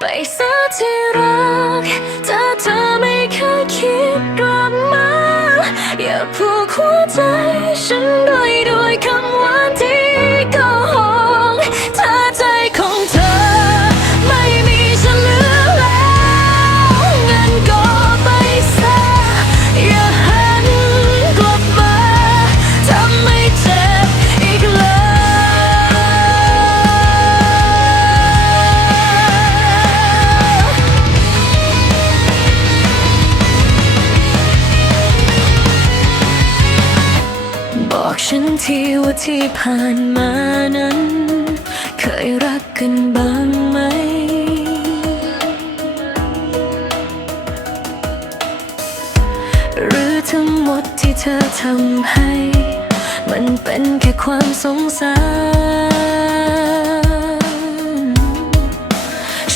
ไปซะที่รักถ้าเธอไม่เคยคิดกลับมา อย่าผูกหัวใจฉันด้วยด้วย ทีว่าที่ผ่านมานั้น เคยรักกันบ้างไหม หรือทั้งหมดที่เธอทำให้ มันเป็นแค่ความสงสาร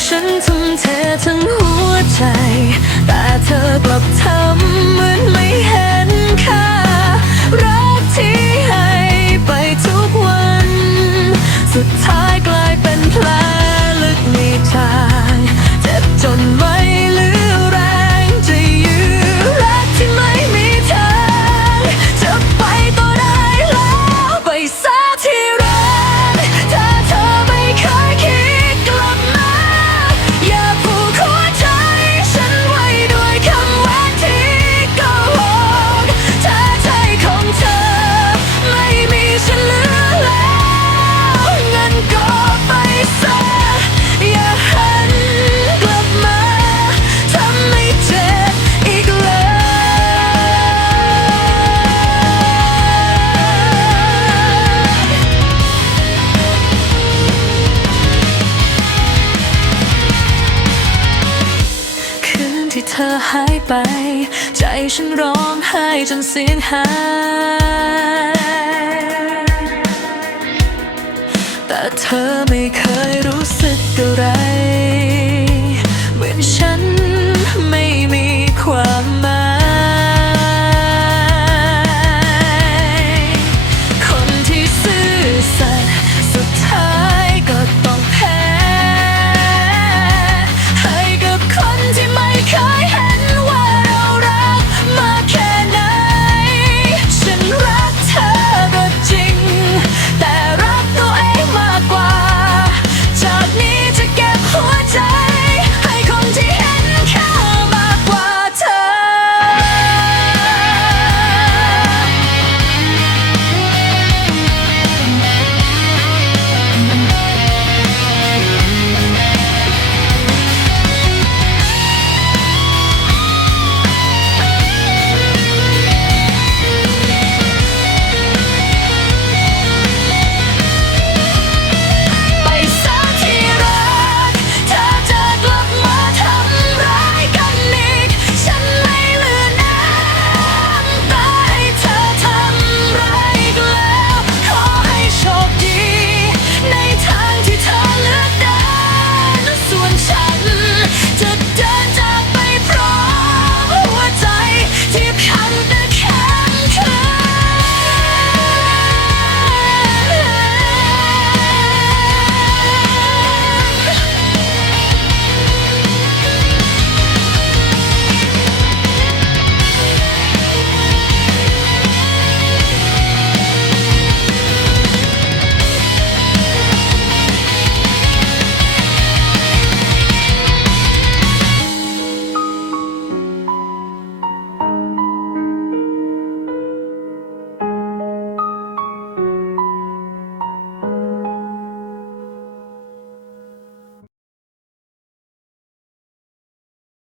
ฉันทุ่มเททั้งหัวใจ แต่เธอกลับทำเอหายไป ใจฉันร้องไห้จนเสียงหาย